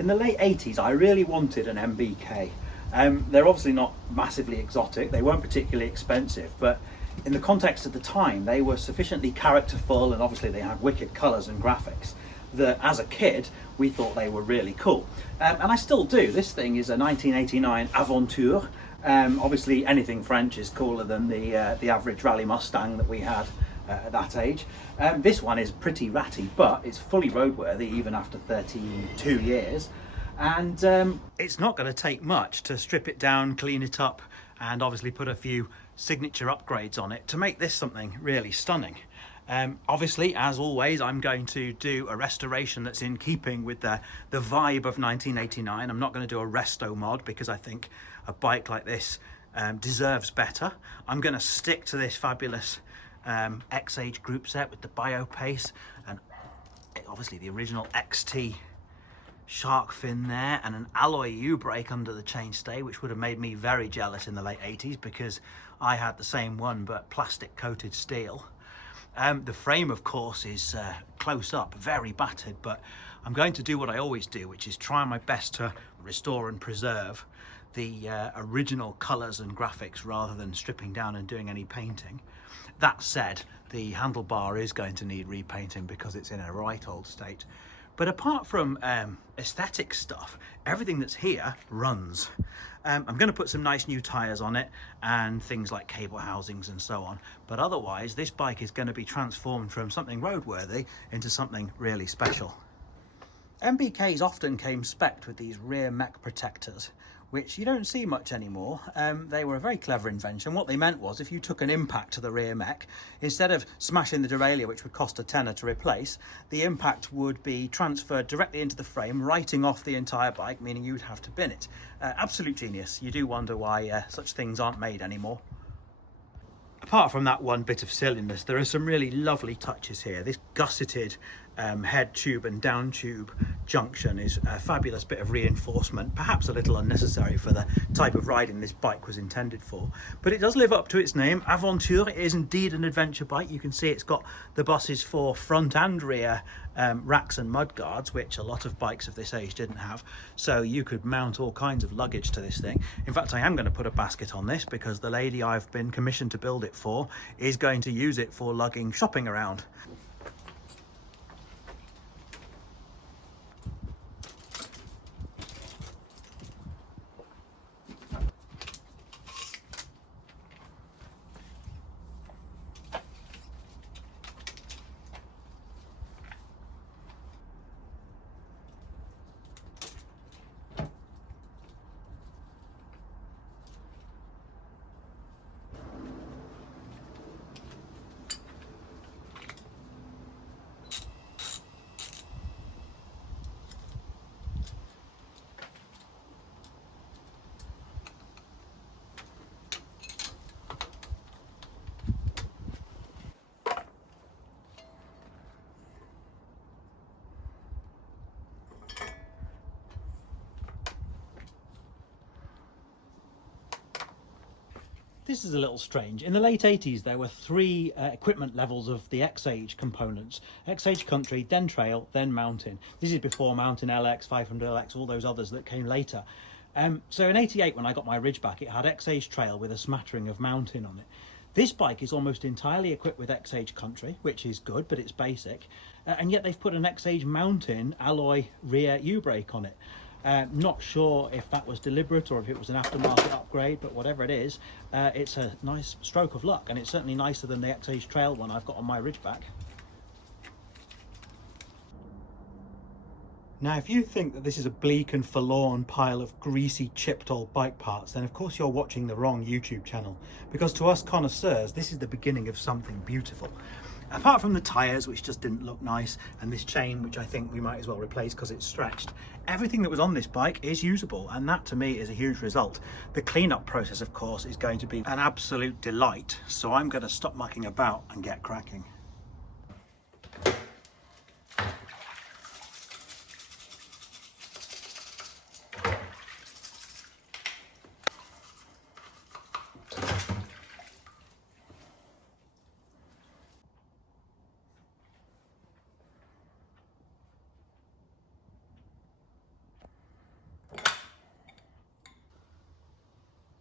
In the late 80s, I really wanted an MBK. They're obviously not massively exotic, they weren't particularly expensive, but in the context of the time, they were sufficiently characterful, and obviously they had wicked colours and graphics, that as a kid, we thought they were really cool. And I still do. This thing is a 1989 Aventure. Obviously anything French is cooler than the average rally Mustang that we had at that age. This one is pretty ratty, but it's fully roadworthy even after 32 years. And it's not going to take much to strip it down, clean it up, and obviously put a few signature upgrades on it to make this something really stunning. Obviously, as always, I'm going to do a restoration that's in keeping with the vibe of 1989. I'm not going to do a resto mod because I think a bike like this deserves better. I'm going to stick to this fabulous X-Age group set with the Biopace and obviously the original XT shark fin there, and an alloy U-brake under the chainstay, which would have made me very jealous in the late 80s because I had the same one but plastic coated steel. The frame, of course, is close up, very battered, but I'm going to do what I always do, which is try my best to restore and preserve the original colours and graphics rather than stripping down and doing any painting. That said, the handlebar is going to need repainting because it's in a right old state. But apart from aesthetic stuff, everything that's here runs. I'm going to put some nice new tyres on it and things like cable housings and so on. But otherwise, this bike is going to be transformed from something roadworthy into something really special. MBKs often came spec'd with these rear mech protectors, which you don't see much anymore. They were a very clever invention. What they meant was if you took an impact to the rear mech, instead of smashing the derailleur, which would cost a tenner to replace, the impact would be transferred directly into the frame, writing off the entire bike, meaning you'd have to bin it. Absolute genius. You do wonder why such things aren't made anymore. Apart from that one bit of silliness, there are some really lovely touches here. This gusseted head tube and down tube junction is a fabulous bit of reinforcement, perhaps a little unnecessary for the type of riding this bike was intended for, but it does live up to its name. Aventure is indeed an adventure bike. You can see it's got the buses for front and rear racks and mudguards, which a lot of bikes of this age didn't have, so you could mount all kinds of luggage to this thing. In fact, I am going to put a basket on this because the lady I've been commissioned to build it for is going to use it for lugging shopping around. This is a little strange. In the late 80s, there were three equipment levels of the X-Age components. X-Age Country, then Trail, then Mountain. This is before Mountain LX, 500LX, all those others that came later. So in 88, when I got my Ridgeback, it had X-Age Trail with a smattering of Mountain on it. This bike is almost entirely equipped with X-Age Country, which is good, but it's basic. And yet they've put an X-Age Mountain alloy rear U-brake on it. Not sure if that was deliberate or if it was an aftermarket upgrade, but whatever it is, it's a nice stroke of luck, and it's certainly nicer than the X-Age Trail one I've got on my Ridgeback. Now, if you think that this is a bleak and forlorn pile of greasy, chipped old bike parts, then of course you're watching the wrong YouTube channel, because to us connoisseurs, this is the beginning of something beautiful. Apart from the tyres, which just didn't look nice, and this chain, which I think we might as well replace because it's stretched, everything that was on this bike is usable, and that to me is a huge result. The cleanup process, of course, is going to be an absolute delight, so I'm going to stop mucking about and get cracking.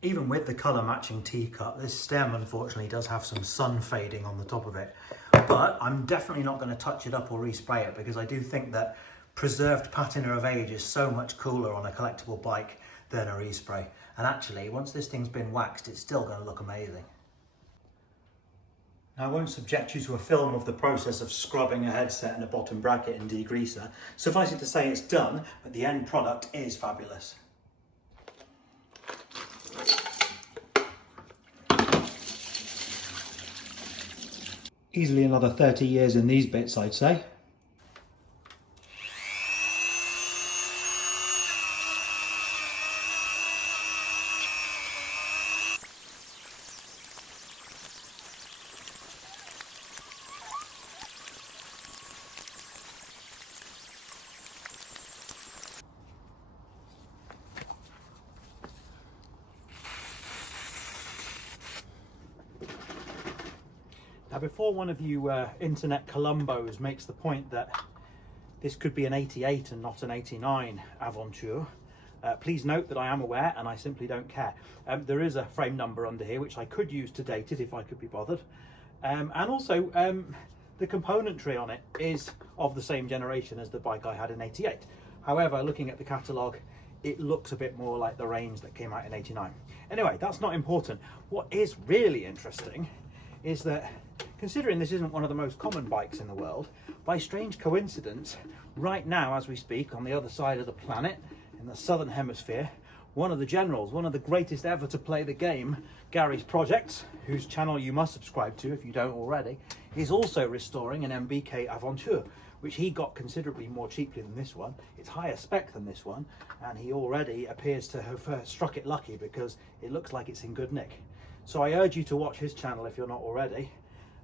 Even with the colour matching teacup, this stem unfortunately does have some sun fading on the top of it. But I'm definitely not going to touch it up or respray it, because I do think that preserved patina of age is so much cooler on a collectible bike than a respray. And actually, once this thing's been waxed, it's still going to look amazing. Now, I won't subject you to a film of the process of scrubbing a headset and a bottom bracket in degreaser. Suffice it to say it's done, but the end product is fabulous. Easily another 30 years in these bits, I'd say. Now, before one of you internet Columbos makes the point that this could be an 88 and not an 89 Aventure, please note that I am aware and I simply don't care. There is a frame number under here which I could use to date it if I could be bothered. And also the componentry on it is of the same generation as the bike I had in 88. However, looking at the catalogue, it looks a bit more like the range that came out in 89. Anyway, that's not important. What is really interesting is that, considering this isn't one of the most common bikes in the world, by strange coincidence, right now as we speak, on the other side of the planet, in the southern hemisphere, one of the generals, one of the greatest ever to play the game, Gary's Projects, whose channel you must subscribe to if you don't already, is also restoring an MBK Aventure, which he got considerably more cheaply than this one. It's higher spec than this one, and he already appears to have struck it lucky because it looks like it's in good nick. So I urge you to watch his channel if you're not already,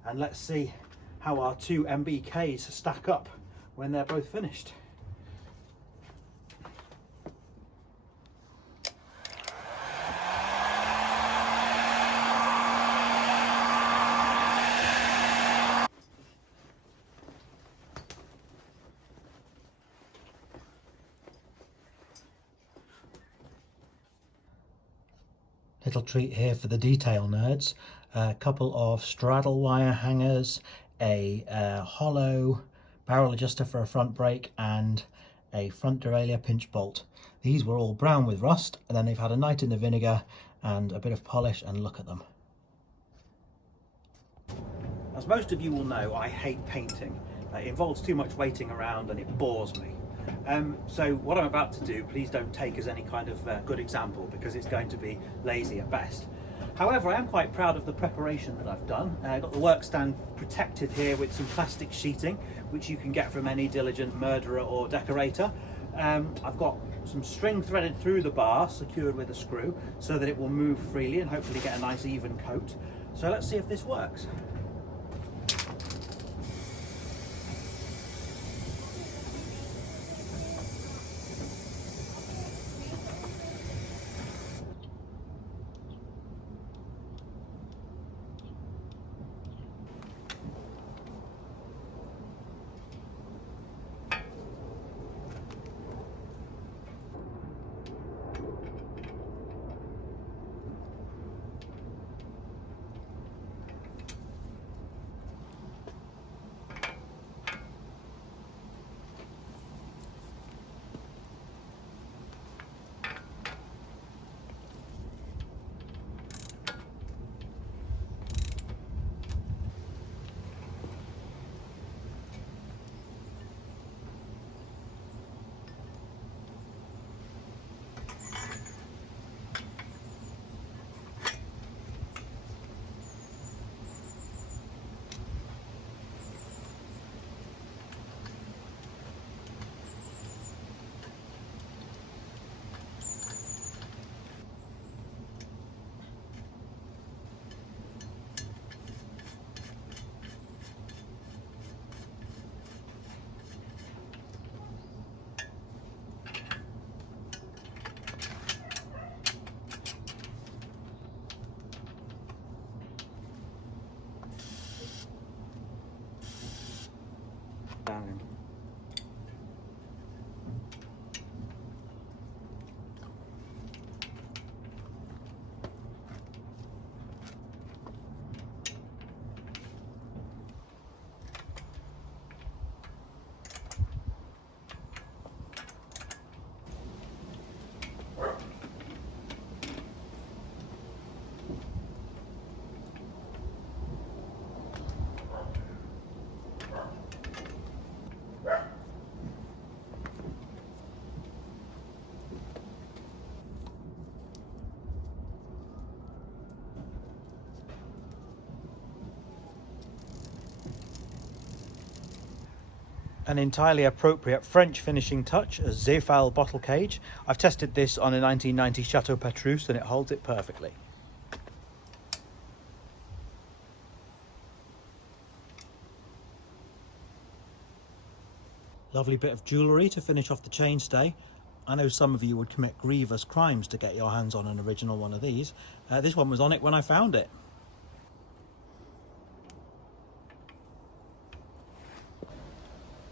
and let's see how our two MBKs stack up when they're both finished. Little treat here for the detail nerds. A couple of straddle wire hangers, a hollow barrel adjuster for a front brake, and a front derailleur pinch bolt. These were all brown with rust, and then they've had a night in the vinegar and a bit of polish, and look at them. As most of you will know, I hate painting. It involves too much waiting around and it bores me. So what I'm about to do, please don't take as any kind of good example, because it's going to be lazy at best. However, I am quite proud of the preparation that I've done. I've got the work stand protected here with some plastic sheeting, which you can get from any diligent murderer or decorator. I've got some string threaded through the bar, secured with a screw, so that it will move freely and hopefully get a nice even coat. So let's see if this works. An entirely appropriate French finishing touch, a Zefal bottle cage. I've tested this on a 1990 Chateau Petrus and it holds it perfectly. Lovely bit of jewellery to finish off the chainstay. I know some of you would commit grievous crimes to get your hands on an original one of these. This one was on it when I found it.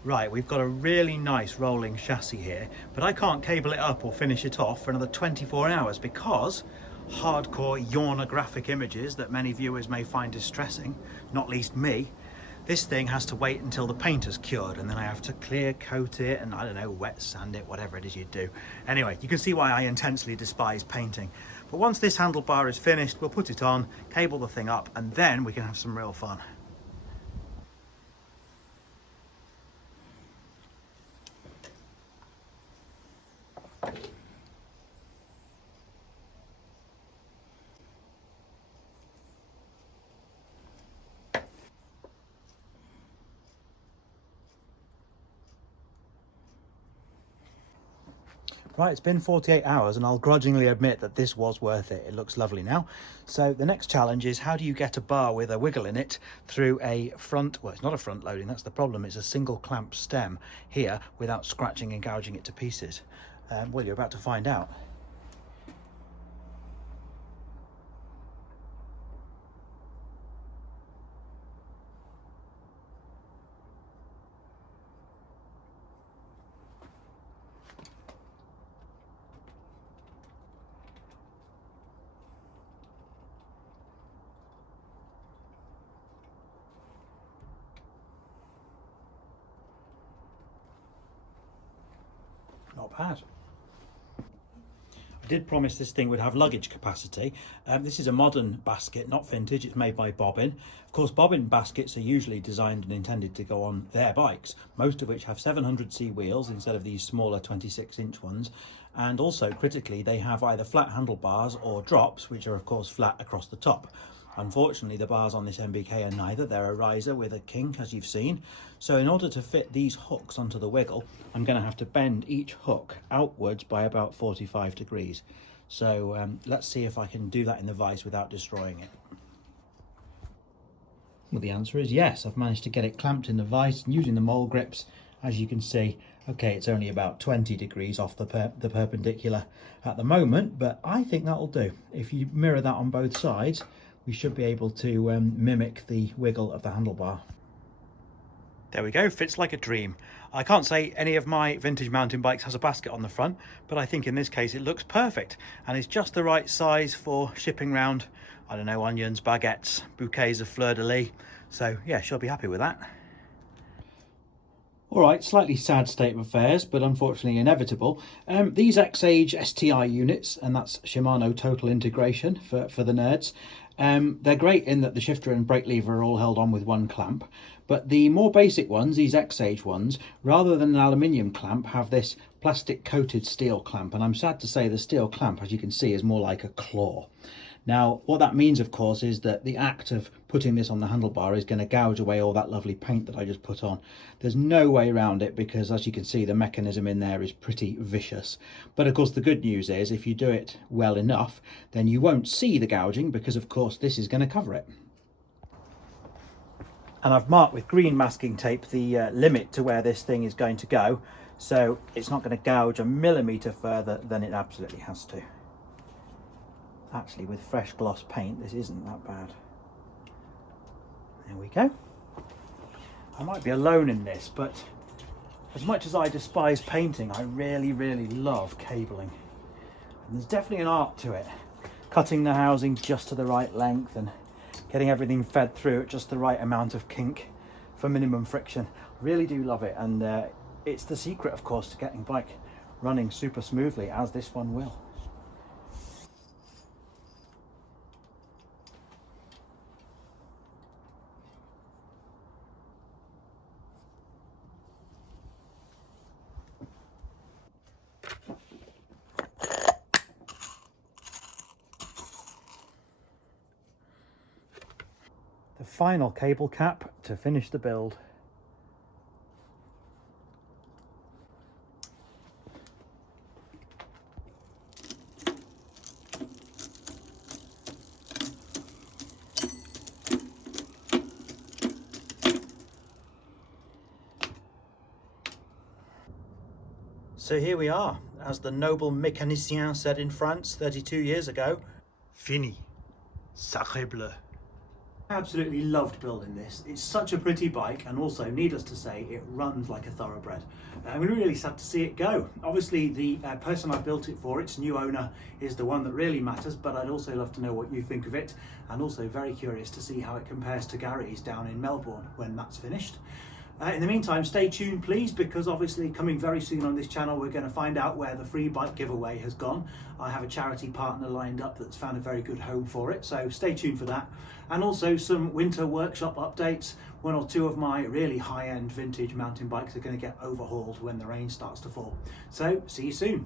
Right, we've got a really nice rolling chassis here, but I can't cable it up or finish it off for another 24 hours because hardcore yawnographic images that many viewers may find distressing, not least me, this thing has to wait until the paint has cured and then I have to clear coat it and I don't know, wet sand it, whatever it is you do. Anyway, you can see why I intensely despise painting. But once this handlebar is finished, we'll put it on, cable the thing up, and then we can have some real fun. Right, it's been 48 hours and I'll grudgingly admit that this was worth it. It looks lovely now. So the next challenge is how do you get a bar with a wiggle in it through a front, well, it's not a front loading, that's the problem. It's a single clamp stem here without scratching and gouging it to pieces. Well, you're about to find out. Not bad. I did promise this thing would have luggage capacity. This is a modern basket, not vintage. It's made by Bobbin. Of course, Bobbin baskets are usually designed and intended to go on their bikes, most of which have 700C wheels instead of these smaller 26-inch ones. And also, critically, they have either flat handlebars or drops, which are of course flat across the top. Unfortunately, the bars on this MBK are neither. They're a riser with a kink, as you've seen. So in order to fit these hooks onto the wiggle, I'm going to have to bend each hook outwards by about 45 degrees. So let's see if I can do that in the vise without destroying it. Well, the answer is yes. I've managed to get it clamped in the vise using the mole grips. As you can see, okay, it's only about 20 degrees off the perpendicular at the moment, but I think that'll do. If you mirror that on both sides, we should be able to mimic the wiggle of the handlebar. There we go, fits like a dream. I can't say any of my vintage mountain bikes has a basket on the front, but I think in this case it looks perfect and is just the right size for shipping round, I don't know, onions, baguettes, bouquets of fleur-de-lis. So yeah, she'll be happy with that. All right, slightly sad state of affairs, but unfortunately inevitable. These X-Age STI units, and that's Shimano Total Integration for the nerds, they're great in that the shifter and brake lever are all held on with one clamp, but the more basic ones, these X-Age ones, rather than an aluminium clamp, have this plastic coated steel clamp, and I'm sad to say the steel clamp, as you can see, is more like a claw. Now, what that means, of course, is that the act of putting this on the handlebar is going to gouge away all that lovely paint that I just put on. There's no way around it because, as you can see, the mechanism in there is pretty vicious. But, of course, the good news is if you do it well enough, then you won't see the gouging because, of course, this is going to cover it. And I've marked with green masking tape the limit to where this thing is going to go, so it's not going to gouge a millimetre further than it absolutely has to. Actually, with fresh gloss paint, this isn't that bad. There we go. I might be alone in this, but as much as I despise painting, I really, really love cabling. And there's definitely an art to it. Cutting the housing just to the right length and getting everything fed through at just the right amount of kink for minimum friction. I really do love it, and it's the secret, of course, to getting bike running super smoothly, as this one will. The final cable cap to finish the build. So here we are, as the noble mécanicien said in France 32 years ago, fini, sacré bleu. I absolutely loved building this. It's such a pretty bike, and also, needless to say, it runs like a thoroughbred. I'm really sad to see it go. Obviously, the person I built it for, its new owner, is the one that really matters, but I'd also love to know what you think of it, and also very curious to see how it compares to Gary's down in Melbourne when that's finished. In the meantime, stay tuned please, because obviously coming very soon on this channel we're going to find out where the free bike giveaway has gone. I have a charity partner lined up that's found a very good home for it, so stay tuned for that. And also some winter workshop updates. One or two of my really high-end vintage mountain bikes are going to get overhauled when the rain starts to fall. So see you soon.